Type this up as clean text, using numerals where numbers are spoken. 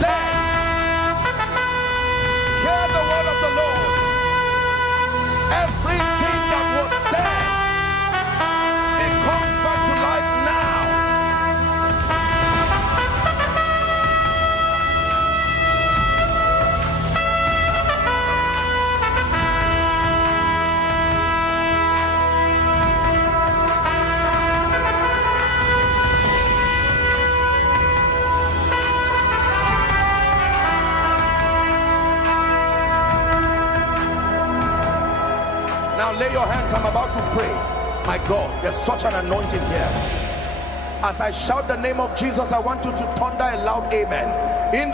dead. Hear the word of the Lord. Everything that was dead, it comes back to life now. Now lay your hands. I'm about to pray. My God, there's such an anointing here. As I shout the name of Jesus, I want you to thunder a loud amen.